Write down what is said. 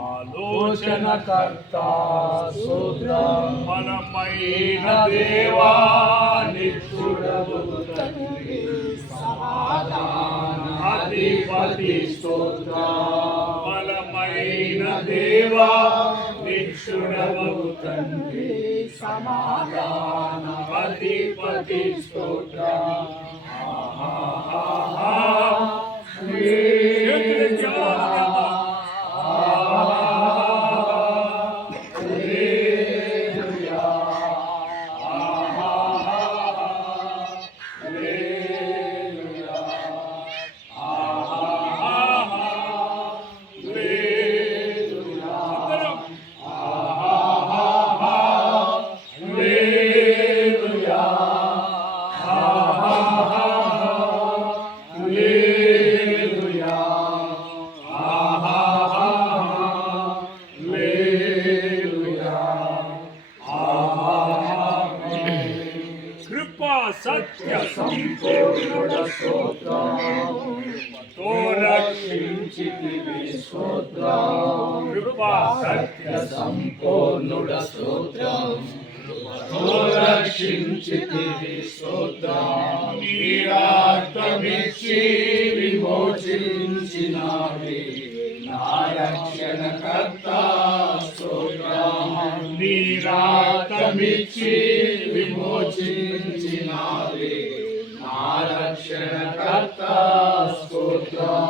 ఆలోచనకర్త స్తోత్రం బలమైన దేవా నిత్యుడవు తండ్రి అధిపతి స్తోత్రం బలమైన దేవా నిత్యుడవు తండ్రి సమాధాన అధిపతి స్తోత్రం సత్య సంపూర్ణుడ స్తోత్రముతో రక్షించితివి స్తోత్రం కృపా సత్య సంపూర్ణుడ స్తోత్రముతో రక్షించితివి స్తోత్రం నీరాత్మిచ్చి విమోచించినావి నా రక్షణకర్త స్తోత్రం నీరాత్మిచ్చి విమోచించినావి నా రక్షణకర్త స్తోత్రం